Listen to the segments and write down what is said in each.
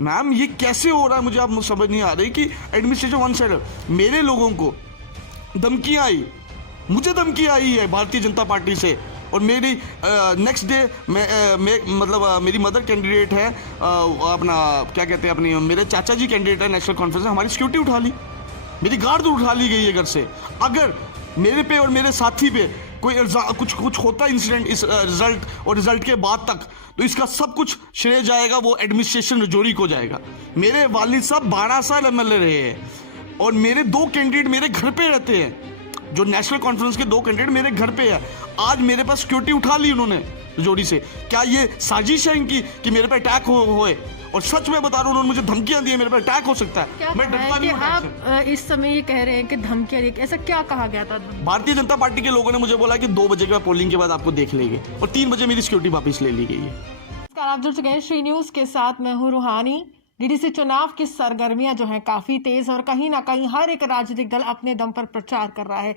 Ma'am ये कैसे हो रहा है, मुझे आप समझ नहीं आ रही कि एडमिनिस्ट्रेशन वन साइड। मेरे लोगों को धमकियाँ आई, मुझे धमकी आई है भारतीय जनता पार्टी से, और मेरी नेक्स्ट डे मतलब मेरी मदर कैंडिडेट है, अपना क्या कहते हैं, अपनी मेरे चाचा जी कैंडिडेट है नेशनल कॉन्फ्रेंस में, हमारी सिक्योरिटी उठा ली, मेरी गार्ड उठा ली गई है घर से। अगर मेरे पे और मेरे साथी पे कोई कुछ होता इंसिडेंट इस रिजल्ट के बाद तक, तो इसका सब कुछ श्रेय जाएगा वो एडमिनिस्ट्रेशन रजौरी को जाएगा। मेरे वालिद साहब 12 साल एमएलए रहे हैं, और मेरे 2 कैंडिडेट मेरे घर पे रहते हैं, जो नेशनल कॉन्फ्रेंस के 2 कैंडिडेट मेरे घर पे है। आज मेरे पास सिक्योरिटी उठा ली उन्होंने रजौरी से। क्या ये साजिश है इनकी कि मेरे पे अटैक होए? और सच में बता रहा हूँ, उन्होंने मुझे धमकियां दी है, मेरे पे अटैक हो सकता है। मैं डरता नहीं हूं। आप इस समय ये कह रहे हैं कि धमकियां, ऐसा क्या कहा गया था? भारतीय जनता पार्टी के लोगों ने मुझे बोला कि 2 बजे के बाद पोलिंग के बाद आपको देख लेंगे, और 3 बजे मेरी सिक्योरिटी वापस ले ली गई है। नमस्कार, आप जुड़ चुके हैं श्री न्यूज के साथ, मैं हूँ रूहानी। डीडीसी चुनाव की सरगर्मियां जो हैं काफी तेज, और कहीं ना कहीं हर एक राजनीतिक दल अपने दम पर प्रचार कर रहा है,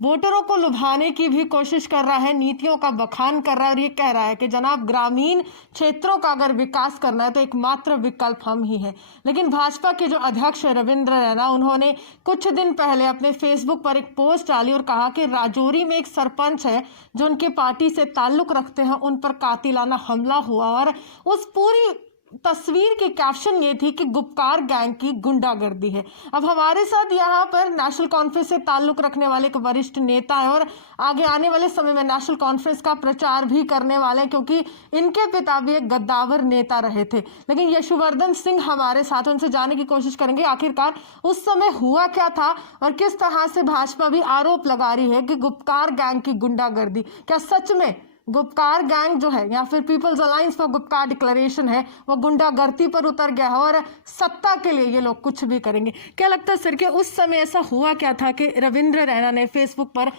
वोटरों को लुभाने की भी कोशिश कर रहा है, नीतियों का बखान कर रहा है, और ये कह रहा है कि जनाब ग्रामीण क्षेत्रों का अगर विकास करना है तो एकमात्र विकल्प हम ही है। लेकिन भाजपा के जो अध्यक्ष रविंद्र रैना, उन्होंने कुछ दिन पहले अपने फेसबुक पर एक पोस्ट डाली और कहा कि राजौरी में एक सरपंच है जो उनके पार्टी से ताल्लुक रखते हैं, उन पर कातिलाना हमला हुआ, और उस पूरी तस्वीर की कैप्शन ये थी कि गुपकार गैंग की गुंडागर्दी है। अब हमारे साथ यहाँ पर नेशनल कॉन्फ्रेंस से ताल्लुक रखने वाले एक वरिष्ठ नेता है, और आगे आने वाले समय में नेशनल कॉन्फ्रेंस का प्रचार भी करने वाले हैं, क्योंकि इनके पिता भी एक गद्दावर नेता रहे थे। लेकिन यशुवर्धन सिंह हमारे साथ, उनसे जानने की कोशिश करेंगे आखिरकार उस समय हुआ क्या था, और किस तरह से भाजपा भी आरोप लगा रही है कि गुपकार गैंग की गुंडागर्दी, क्या सच में गुपकार गैंग जो है या फिर people's alliance for Gupkar declaration है वो गुंडागर्दी पर उतर गया है और सत्ता के लिए ये लोग कुछ भी करेंगे? क्या लगता है सर कि उस समय ऐसा हुआ क्या था कि रविंद्र रैना ने फेसबुक पर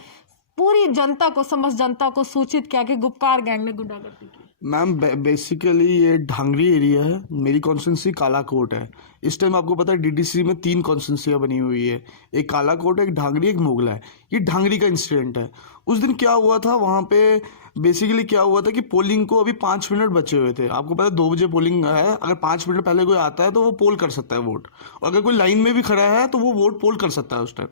पूरी जनता को, समस्त जनता को सूचित किया कि गुपकार गैंग ने गुंडागर्दी की? मैम बेसिकली ये ढांगरी एरिया है, मेरी कॉन्स्टिट्यूंसी कालाकोट है। इस टाइम आपको पता है डीडीसी में 3 कॉन्स्टिट्यूंसियाँ बनी हुई है, एक कालाकोट है, एक ढांगरी, एक मोगला है। ये ढांगरी का इंसिडेंट है। उस दिन क्या हुआ था वहाँ पे, बेसिकली क्या हुआ था कि पोलिंग को अभी 5 मिनट बचे हुए थे। आपको पता है 2 बजे पोलिंग है, अगर 5 मिनट पहले कोई आता है तो वो पोल कर सकता है वोट, और अगर कोई लाइन में भी खड़ा है तो वो वोट पोल कर सकता है उस टाइम।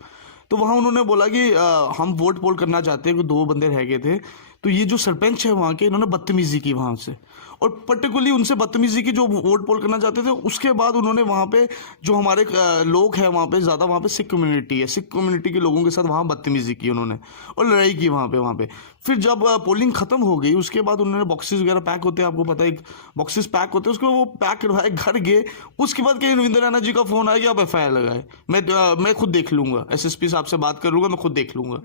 तो वहाँ उन्होंने बोला कि हम वोट पोल करना चाहते हैं, 2 बंदे रह गए थे। तो ये जो सरपंच है वहाँ के, इन्होंने बदतमीजी की वहाँ से, और पर्टिकुलरली उनसे बदतमीजी की जो वोट पोल करना चाहते थे। उसके बाद उन्होंने वहाँ पे जो हमारे लोग हैं वहाँ पे, ज़्यादा वहाँ पे सिख कम्युनिटी है, सिख कम्युनिटी के लोगों के साथ वहाँ बदतमीजी की उन्होंने, और लड़ाई की वहाँ पे। फिर जब पोलिंग खत्म हो गई उसके बाद उन्होंने बॉक्सेस वगैरह पैक होते हैं, आपको पता है बॉक्सेस पैक होते हैं, उसको वो पैक करवाए, घर गए। उसके बाद कहीं रविंद्र रैना जी का फ़ोन आया कि आप FIR लगाए, मैं खुद देख लूँगा, SSP साहब से बात कर लूँगा, मैं खुद देख लूँगा।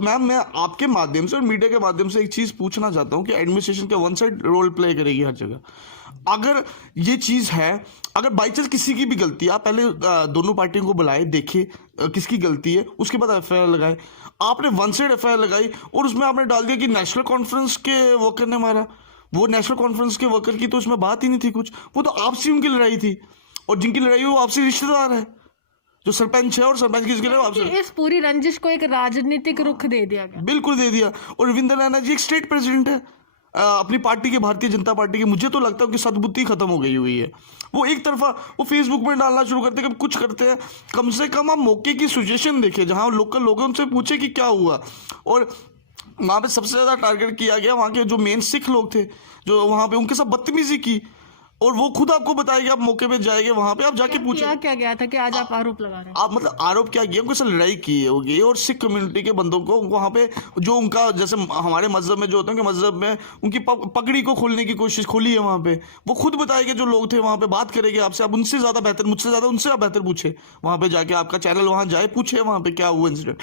मैम मैं आपके माध्यम से और मीडिया के माध्यम से एक चीज़ पूछना चाहता हूँ कि एडमिनिस्ट्रेशन का वन साइड रोल प्ले करेगी हर जगह। अगर ये चीज़ है, अगर बाई चांस किसी की भी गलती है, आप पहले दोनों पार्टियों को बुलाए, देखे किसकी गलती है, उसके बाद FIR लगाए। आपने वन साइड FIR लगाई और उसमें आपने डाल दिया कि नेशनल कॉन्फ्रेंस के वर्कर ने मारा। वो नेशनल कॉन्फ्रेंस के वर्कर की तो उसमें बात ही नहीं थी कुछ, वो तो आपसी उनकी लड़ाई थी, और जिनकी लड़ाई वो आपसी रिश्तेदार है, जो सरपंच है, और सरपंच किसके लिए आपसे। इस पूरी रंजिश को एक राजनीतिक रुख दे दिया गया। बिल्कुल दे दिया। और रविंद्र रैना जी एक स्टेट प्रेसिडेंट है अपनी पार्टी के, भारतीय जनता पार्टी के। मुझे तो लगता है कि सद्बुद्धि खत्म हो गई हुई है। वो एक तरफा वो फेसबुक में डालना शुरू करते हैं, कभी कुछ करते हैं। कम से कम आप मौके की सिचुएशन देखें, जहाँ लोकल लोगों से पूछे कि क्या हुआ। और वहाँ पे सबसे ज़्यादा टारगेट किया गया वहाँ के जो मेन सिख लोग थे, जो वहाँ पे उनके साथ बदतमीजी की, और वो खुद आपको बताएंगे, आप मौके पे जाएंगे वहाँ पे, आप जाके पूछे क्या गया था कि आज आप आरोप लगा रहे हैं? आप मतलब आरोप क्या किया, उनके साथ लड़ाई की होगी, और सिख कम्युनिटी के बंदों को वहाँ पे जो उनका, जैसे हमारे मजहब में जो होता है कि मजहब में उनकी पगड़ी को खोलने की कोशिश खोली है वहाँ पे, वो खुद बताएंगे, जो लोग थे वहाँ पे बात करेंगे आपसे, आप उनसे ज़्यादा बेहतर, मुझसे ज़्यादा उनसे आप बेहतर पूछे वहाँ पे जाके, आपका चैनल वहाँ जाए, पूछे वहाँ पे क्या हुआ इंसिडेंट।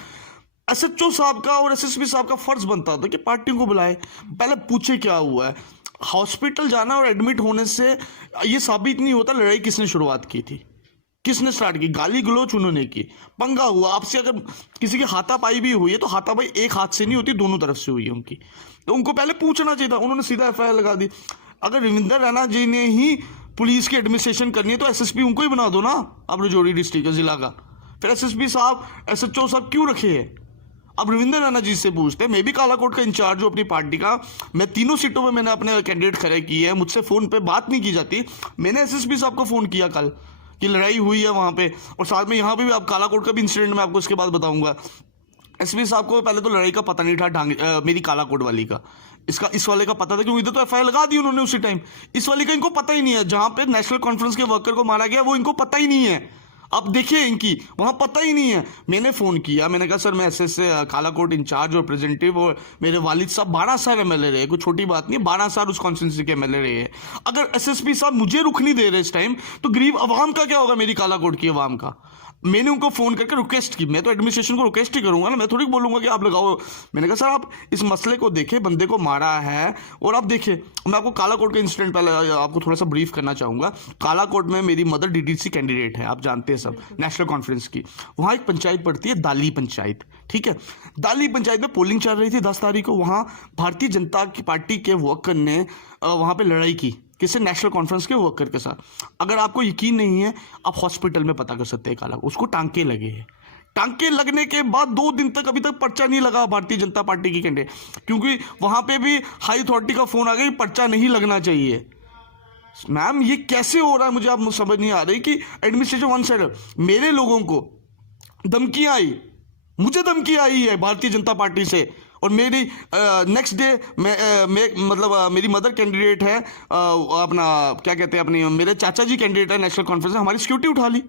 SHO साहब का और SSP साहब का फर्ज बनता था कि पार्टियों को बुलाए, पहले पूछे क्या हुआ है। हॉस्पिटल जाना और एडमिट होने से ये साबित नहीं होता लड़ाई किसने शुरुआत की थी, किसने स्टार्ट की। गाली गलोच उन्होंने की, पंगा हुआ आपसे। अगर किसी की हाथापाई भी हुई है तो हाथापाई एक हाथ से नहीं होती, दोनों तरफ से हुई है उनकी, तो उनको पहले पूछना चाहिए था। उन्होंने सीधा FIR लगा दी। अगर रविंद्र रैना जी ने ही पुलिस की एडमिनिस्ट्रेशन करनी है तो SSP उनको ही बना दो ना, आप रजौरी डिस्ट्रिक्ट जिला का। फिर SSP साहब, SHO साहब क्यों रखे हैं? अब रविंद्र रैना जी से पूछते हैं, मैं भी कालाकोट का इंचार्ज हूँ अपनी पार्टी का, मैं तीनों सीटों में मैंने अपने कैंडिडेट खड़े किए हैं, मुझसे फ़ोन पे बात नहीं की जाती। मैंने एसएसपी साहब को फ़ोन किया कल कि लड़ाई हुई है वहाँ पे, और साथ में यहाँ पे भी आप कालाकोट का भी इंसिडेंट मैं आपको इसके बाद बताऊंगा। एसपी साहब को पहले तो लड़ाई का पता नहीं था मेरी कालाकोट वाली का, इस वाले का पता था क्योंकि इधर तो एफआईआर लगा दी उन्होंने उसी टाइम। इस वाली का इनको पता ही नहीं है, जहाँ पे नेशनल कॉन्फ्रेंस के वर्कर को मारा गया वो इनको पता ही नहीं है। अब देखिए इनकी वहाँ पता ही नहीं है। मैंने फ़ोन किया, मैंने कहा सर मैं एसएस से कालाकोट इंचार्ज और रिप्रेजेंटेटिव, और मेरे वालिद साहब 12 साल एमएलए रहे, कोई छोटी बात नहीं, 12 साल उस कॉन्स्टिट्यूंसी के एमएलए रहे हैं। अगर एसएसपी साहब मुझे रुख नहीं दे रहे इस टाइम, तो गरीब अवाम का क्या होगा, मेरी कालाकोट की अवाम का। मैंने उनको फ़ोन करके रिक्वेस्ट की, मैं तो एडमिनिस्ट्रेशन को रिक्वेस्ट ही करूंगा ना, मैं थोड़ी बोलूंगा कि आप लगाओ। मैंने कहा सर आप इस मसले को देखें, बंदे को मारा है और आप देखिए। मैं आपको कालाकोट का इंसिडेंट पहले आपको थोड़ा सा ब्रीफ करना चाहूँगा। कालाकोट में मेरी मदर डीडीसी कैंडिडेट है, आप जानते हैं सब, नेशनल कॉन्फ्रेंस की। वहाँ एक पंचायत पड़ती है दाली पंचायत, ठीक है। दाली पंचायत में पोलिंग चल रही थी 10 तारीख को। वहाँ भारतीय जनता की पार्टी के वर्कर ने वहाँ पर लड़ाई की, किससे, नेशनल कॉन्फ्रेंस के वर्कर के साथ। अगर आपको यकीन नहीं है आप हॉस्पिटल में पता कर सकते हैं, काला उसको टांके लगे हैं। टांके लगने के बाद 2 दिन तक अभी तक पर्चा नहीं लगा भारतीय जनता पार्टी की कैंडिडेट, क्योंकि वहां पे भी हाई अथॉरिटी का फोन आ गया कि पर्चा नहीं लगना चाहिए। मैम ये कैसे हो रहा है, मुझे आप समझ नहीं आ रही कि एडमिनिस्ट्रेशन वन साइड। मेरे लोगों को धमकियां आई, मुझे धमकी आई है भारतीय जनता पार्टी से, और मेरी नेक्स्ट डे मतलब मेरी मदर कैंडिडेट है, अपना क्या कहते हैं, अपनी मेरे चाचा जी कैंडिडेट है नेशनल कॉन्फ्रेंस में, हमारी सिक्योरिटी उठा ली,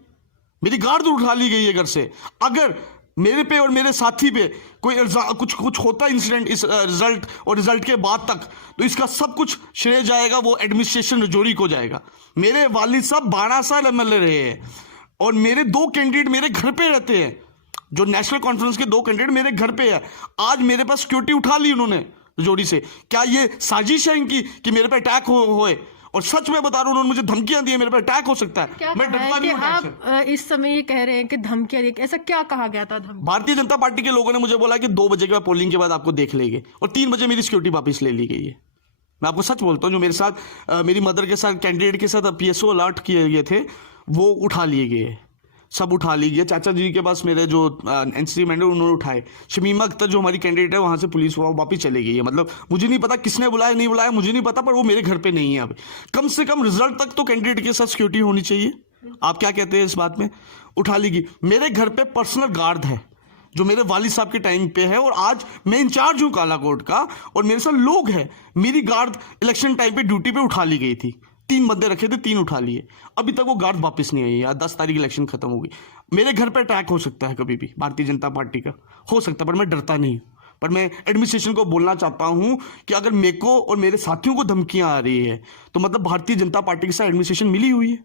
मेरी गार्ड उठा ली गई है घर से। अगर मेरे पे और मेरे साथी पे कोई कुछ होता इंसिडेंट इस रिजल्ट और रिजल्ट के बाद तक, तो इसका सब कुछ श्रेय जाएगा वो एडमिनिस्ट्रेशन रजौरी को जाएगा। मेरे वालिद साहब 12 साल एमएलए रहे हैं, और मेरे 2 कैंडिडेट मेरे घर पे रहते हैं, जो नेशनल कॉन्फ्रेंस के 2 कैंडिडेट मेरे घर पे है। आज मेरे पास सिक्योरिटी उठा ली उन्होंने रजौरी से। क्या ये साजिश है इनकी कि मेरे पे अटैक होए? और सच में बता रहा हूं, उन्होंने मुझे धमकियां दी है, मेरे पे अटैक हो सकता है। क्या मैं कहा है डरता कि नहीं हूं attack से। आप इस समय ये कह रहे हैं कि धमकियां दी, ऐसा क्या कहा गया था? धमकी भारतीय जनता पार्टी के लोगों ने मुझे बोला कि 2 बजे के बाद पोलिंग के बाद आपको देख लेंगे, और 3 बजे मेरी सिक्योरिटी वापस ले ली गई है। मैं आपको सच बोलता हूँ, जो मेरे साथ मेरी मदर के साथ कैंडिडेट के साथ पीएसओ अलर्ट किए गए थे वो उठा लिए गए, सब उठा ली गई। चाचा जी के पास मेरे जो एनसीसी मैंडेट उन्होंने उठाए। शमीमा अख्तर जो हमारी कैंडिडेट है वहाँ से पुलिस वापस चली गई है। मतलब मुझे नहीं पता किसने बुलाया नहीं बुलाया, मुझे नहीं पता, पर वो मेरे घर पे नहीं है। अब कम से कम रिजल्ट तक तो कैंडिडेट के साथ सिक्योरिटी होनी चाहिए। आप क्या कहते हैं इस बात में? उठा ली गई। मेरे घर पे पर्सनल गार्ड है जो मेरे वालिद साहब के टाइम पे है, और आज मैं इंचार्ज हूँ कालाकोट का, और मेरे साथ लोग हैं। मेरी गार्ड इलेक्शन टाइम पे ड्यूटी पे उठा ली गई थी। 3 बंदे रखे थे, 3 उठा लिए। अभी तक वो गार्ड वापस नहीं आई यार। 10 तारीख इलेक्शन खत्म होगी। मेरे घर पे अटैक हो सकता है कभी भी, भारतीय जनता पार्टी का हो सकता है, पर मैं डरता नहीं हूँ। पर मैं एडमिनिस्ट्रेशन को बोलना चाहता हूँ कि अगर मेरे को और मेरे साथियों को धमकियां आ रही है, तो मतलब भारतीय जनता पार्टी के साथ एडमिनिस्ट्रेशन मिली हुई है।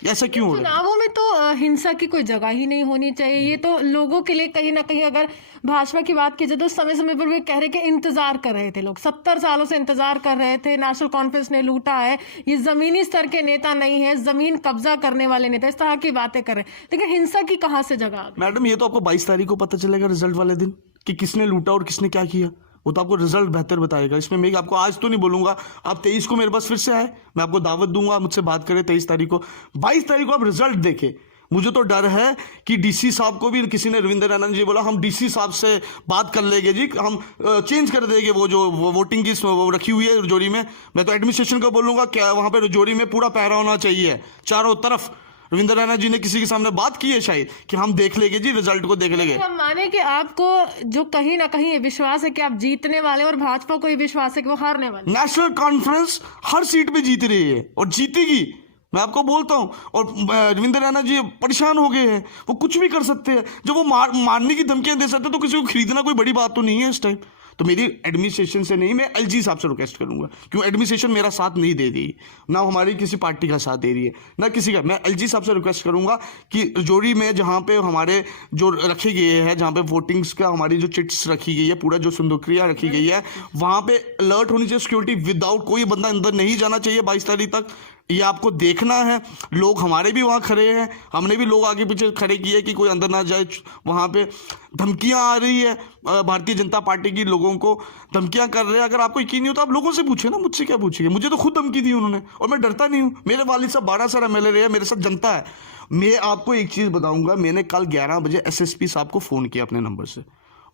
ऐसा क्यों हो रहा है? चुनावों में तो हिंसा की कोई जगह ही नहीं होनी चाहिए। ये तो लोगों के लिए कहीं ना कहीं, अगर भाजपा की बात की जाए तो समय समय पर वे कह रहे कि इंतजार कर रहे थे लोग, 70 सालों से इंतजार कर रहे थे। नेशनल कॉन्फ्रेंस ने लूटा है, ये जमीनी स्तर के नेता नहीं है, जमीन कब्जा करने वाले नेता, इस तरह की बातें कर रहे हैं। लेकिन हिंसा की कहाँ से जगह आ गई? मैडम ये तो आपको 22 तारीख को पता चलेगा रिजल्ट वाले दिन कि किसने लूटा और किसने क्या किया। वो तो आपको रिजल्ट बेहतर बताएगा। इसमें मैं आपको आज तो नहीं बोलूंगा। आप 23 को मेरे पास फिर से आए, मैं आपको दावत दूंगा, आप मुझसे बात करें 23 तारीख को। 22 तारीख को आप रिजल्ट देखें। मुझे तो डर है कि डीसी साहब को भी किसी ने, रविंद्र रैना जी बोला हम डीसी साहब से बात कर लेंगे जी, हम चेंज कर देंगे वो जो वोटिंग की वो रखी हुई है रजौरी में। मैं तो एडमिनिस्ट्रेशन को बोलूंगा क्या वहाँ पे रजौरी में पूरा पहरा होना चाहिए चारों तरफ। रविंद्र रैना जी ने किसी के सामने बात की है शायद कि हम देख लेंगे जी, रिजल्ट को देख लेंगे। हम माने कि आपको जो कहीं ना कहीं ये विश्वास है कि आप जीतने वाले, और भाजपा को ये विश्वास है कि वो हारने वाले। नेशनल कॉन्फ्रेंस हर सीट पे जीत रही है और जीतेगी, मैं आपको बोलता हूं। और रविंद्र रैना जी परेशान हो गए हैं, वो कुछ भी कर सकते हैं। जब वो मारने की धमकियां दे सकते हैं तो किसी को खरीदना कोई बड़ी बात तो नहीं है इस टाइम। तो मेरी एडमिनिस्ट्रेशन से नहीं, मैं एलजी साहब से रिक्वेस्ट करूंगा, क्यों एडमिनिस्ट्रेशन मेरा साथ नहीं दे रही, ना हमारी किसी पार्टी का साथ दे रही है, ना किसी का। मैं एलजी साहब से रिक्वेस्ट करूंगा कि रजौरी में जहां पे हमारे जो रखे गए हैं, जहां पे वोटिंग्स का हमारी जो चिट्स रखी गई है, पूरा जो संदूकरियां रखी गई है, वहां पे अलर्ट होनी चाहिए सिक्योरिटी। विदाउट कोई बंदा अंदर नहीं जाना चाहिए 22 तारीख तक। ये आपको देखना है। लोग हमारे भी वहाँ खड़े हैं, हमने भी लोग आगे पीछे खड़े किए कि कोई अंदर ना जाए। वहाँ पे धमकियाँ आ रही है, भारतीय जनता पार्टी की लोगों को धमकियाँ कर रहे हैं। अगर आपको यकीन नहीं हो तो आप लोगों से पूछे ना, मुझसे क्या पूछेंगे? मुझे तो खुद धमकी दी उन्होंने, और मैं डरता नहीं हूँ। मेरे वालिद साहब 12 साल एमएलए रहे, मेरे साथ जनता है। मैं आपको एक चीज़ बताऊँगा, मैंने कल 11 बजे एसएसपी साहब को फ़ोन किया अपने नंबर से,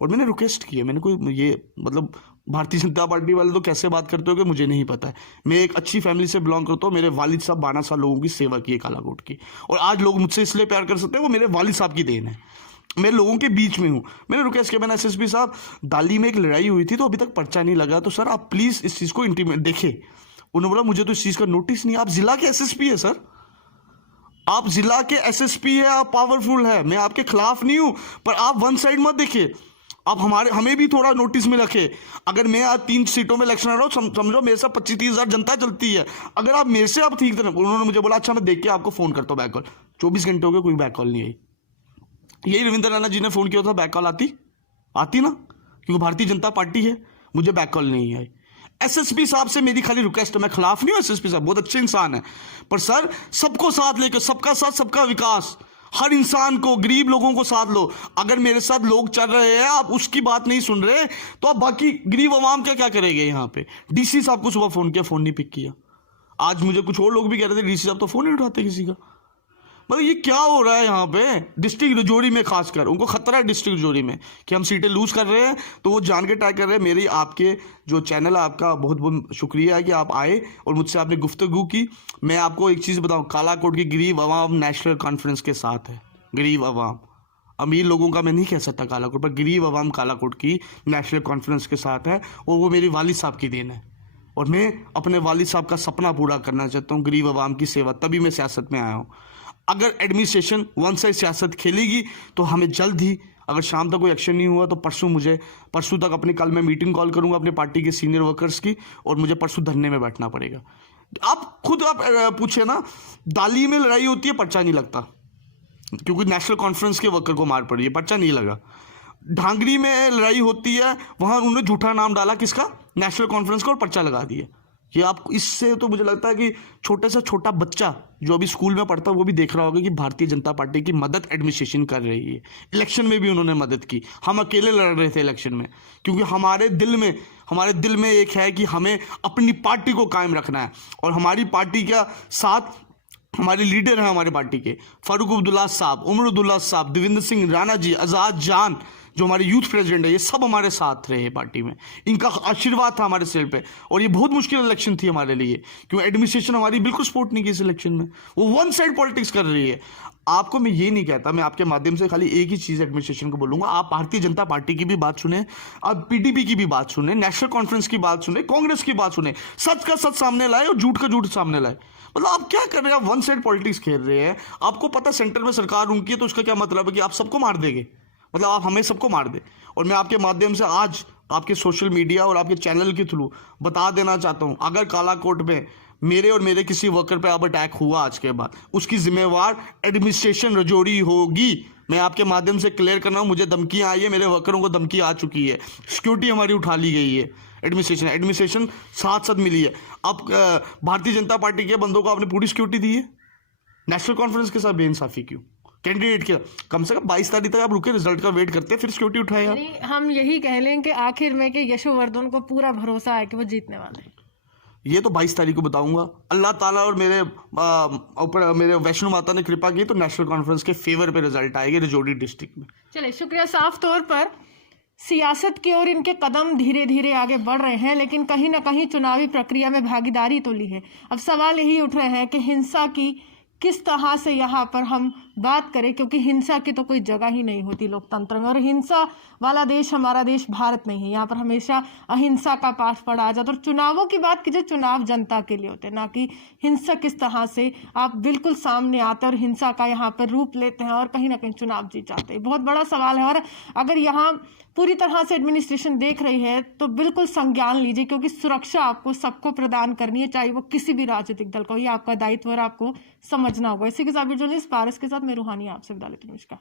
और मैंने रिक्वेस्ट की है, मैंने कोई ये मतलब भारतीय जनता पार्टी वाले तो कैसे बात करते हो कि मुझे नहीं पता है। मैं एक अच्छी फैमिली से बिलोंग करता हूँ, मेरे वालिद साहब 12 साल लोगों की सेवा की है कालाकोट की, और आज लोग मुझसे इसलिए प्यार कर सकते हैं, वो मेरे वालिद साहब की देन है। मैं लोगों के बीच में हूँ। मैंने रिक्वेस्ट किया, मैंने एसएसपी साहब दाली में एक लड़ाई हुई थी तो अभी तक पर्चा नहीं लगा, तो सर आप प्लीज़ इस चीज़ को इंटीमेट देखें। उन्होंने बोला मुझे तो इस चीज़ का नोटिस नहीं। आप जिला के एसएसपी है सर, आप जिला के एसएसपी है, आप पावरफुल है, मैं आपके खिलाफ नहीं हूं, पर आप वन साइड मत देखिए। आप हमें भी थोड़ा नोटिस में रखे। अगर मैं आज 3 सीटों में इलेक्शन आ रहा हूँ, समझो मेरे साथ 25-30 हज़ार जनता चलती है, अगर आप मेरे से आप ठीक तरह। उन्होंने मुझे बोला अच्छा मैं देख के आपको फोन करता हूँ बैक कॉल। 24 घंटे हो गए, कोई बैक कॉल नहीं आई। यही रविंद्र रैना जी ने फोन किया था, बैक कॉल आती ना, क्योंकि भारतीय जनता पार्टी है, मुझे बैक कॉल नहीं आई। एसएसपी साहब से मेरी खाली रिक्वेस्ट है, मैं खिलाफ नहीं हूं, एसएसपी साहब बहुत अच्छे इंसान है, पर सर सबको साथ लेकर, सबका साथ सबका विकास, हर इंसान को, गरीब लोगों को साथ लो। अगर मेरे साथ लोग चल रहे हैं, आप उसकी बात नहीं सुन रहे, तो आप बाकी गरीब आवाम क्या करेंगे। यहाँ पे डीसी साहब को सुबह फोन किया, फोन नहीं पिक किया। आज मुझे कुछ और लोग भी कह रहे थे डीसी साहब तो फोन नहीं उठाते किसी का। मतलब ये क्या हो रहा है यहाँ पे डिस्ट्रिक्ट रजौरी में, खासकर उनको खतरा है डिस्ट्रिक्ट रजौरी में कि हम सीटें लूज कर रहे हैं, तो वो जान के ट्राई कर रहे हैं। मेरी आपके जो चैनल है, आपका बहुत बहुत शुक्रिया है कि आप आए और मुझसे आपने गुफ्तगू की। मैं आपको एक चीज़ बताऊँ, कालाकोट की गरीब आवाम नेशनल कॉन्फ्रेंस के साथ है। गरीब आवाम, अमीर लोगों का मैं नहीं कह सकता कालाकोट, पर गरीब आवाम कालाकोट की नेशनल कॉन्फ्रेंस के साथ है, और वो मेरी वालिद साहब की देन है। और मैं अपने वालिद साहब का सपना पूरा करना चाहता हूँ, गरीब आवाम की सेवा, तभी मैं सियासत में आया हूँ। अगर एडमिनिस्ट्रेशन वन साइड सियासत खेलेगी तो हमें जल्द ही, अगर शाम तक कोई एक्शन नहीं हुआ तो परसों तक कल मैं मीटिंग कॉल करूंगा अपने पार्टी के सीनियर वर्कर्स की, और मुझे परसों धरने में बैठना पड़ेगा। आप खुद पूछे ना, दाली में लड़ाई होती है, पर्चा नहीं लगता, क्योंकि नेशनल कॉन्फ्रेंस के वर्कर को मार पड़ी है, पर्चा नहीं लगा। ढांगरी में लड़ाई होती है, वहां उन्होंने झूठा नाम डाला किसका, नेशनल कॉन्फ्रेंस का, और पर्चा लगा दिया। ये आप इससे तो मुझे लगता है कि छोटे से छोटा बच्चा जो अभी स्कूल में पढ़ता है वो भी देख रहा होगा कि भारतीय जनता पार्टी की मदद एडमिनिस्ट्रेशन कर रही है। इलेक्शन में भी उन्होंने मदद की, हम अकेले लड़ रहे थे इलेक्शन में, क्योंकि हमारे दिल में एक है कि हमें अपनी पार्टी को कायम रखना है। और हमारी पार्टी का साथ हमारे लीडर हैं, हमारे पार्टी के फारूक अब्दुल्ला साहब, उमर अब्दुल्ला साहब, देवेंद्र सिंह राणा जी, आज़ाद जान जो हमारे यूथ प्रेसिडेंट है, ये सब हमारे साथ रहे पार्टी में। इनका आशीर्वाद था हमारे सिर पे, और ये बहुत मुश्किल इलेक्शन थी हमारे लिए, क्योंकि एडमिनिस्ट्रेशन हमारी बिल्कुल सपोर्ट नहीं की इस इलेक्शन में, वो वन साइड पॉलिटिक्स कर रही है। आपको मैं ये नहीं कहता, मैं आपके माध्यम से खाली एक ही चीज़ एडमिनिस्ट्रेशन को बोलूँगा, आप भारतीय जनता पार्टी की भी बात सुने, आप पीडीपी की भी बात सुने, नेशनल कॉन्फ्रेंस की बात सुने, कांग्रेस की बात सुने, सच का सच सामने लाए और झूठ का झूठ सामने लाए। मतलब आप क्या कर रहे हैं, आप वन साइड पॉलिटिक्स खेल रहे हैं। आपको पता सेंटर में सरकार उनकी है, तो उसका क्या मतलब है कि आप सबको मार देंगे, मतलब आप हमें सबको मार दे। और मैं आपके माध्यम से आज आपके सोशल मीडिया और आपके चैनल के थ्रू बता देना चाहता हूं, अगर कालाकोट में मेरे और मेरे किसी वर्कर पे अब अटैक हुआ आज के बाद, उसकी जिम्मेवार एडमिनिस्ट्रेशन रजौरी होगी। मैं आपके माध्यम से क्लियर कर रहा हूं, मुझे धमकियां आई है, मेरे वर्करों को धमकी आ चुकी है, सिक्योरिटी हमारी उठा ली गई है, एडमिनिस्ट्रेशन साथ मिली है। अब भारतीय जनता पार्टी के बंदों को आपने पूरी सिक्योरिटी दी है, नेशनल कॉन्फ्रेंस के साथ बेइंसाफी क्यों? कैंडिडेट के कम से कम 22 तारीख तक आप रुके, रिजल्ट का वेट करते, फिर सिक्योरिटी उठाए आप। हम यही कह लें कि आखिर में कि यशोवर्धन को पूरा भरोसा है कि वो जीतने वाले हैं। ये तो 22 तारीख को बताऊंगा। अल्लाह ताला और मेरे ऊपर मेरे वैष्णो माता ने कृपा की तो नेशनल कॉन्फ्रेंस के फेवर पे रिजल्ट आएगा रजौरी डिस्ट्रिक्ट में। चलिए शुक्रिया। साफ तौर पर सियासत की ओर इनके कदम धीरे धीरे आगे बढ़ रहे हैं, लेकिन कहीं ना कहीं चुनावी प्रक्रिया में भागीदारी तो ली है। अब सवाल यही उठ रहे हैं कि हिंसा की किस तरह से यहाँ पर हम बात करें, क्योंकि हिंसा की तो कोई जगह ही नहीं होती लोकतंत्र में, और हिंसा वाला देश हमारा देश भारत नहीं है। यहाँ पर हमेशा अहिंसा का पाठ पढ़ा जाता है। और चुनावों की बात कीजिए, चुनाव जनता के लिए होते हैं, ना कि हिंसा किस तरह से आप बिल्कुल सामने आते हैं और हिंसा का यहाँ पर रूप लेते हैं और कहीं ना कहीं चुनाव जीत जाते हैं। बहुत बड़ा सवाल है, और अगर यहाँ पूरी तरह से एडमिनिस्ट्रेशन देख रही है तो बिल्कुल संज्ञान लीजिए, क्योंकि सुरक्षा आपको सबको प्रदान करनी है, चाहे वो किसी भी राजनीतिक दल का हो। ये आपका दायित्व और आपको समझना होगा। इसी के साथ जर्नलिस्ट पारस के साथ मैं रूहानी आपसे विदा लेती हूं। नमस्कार।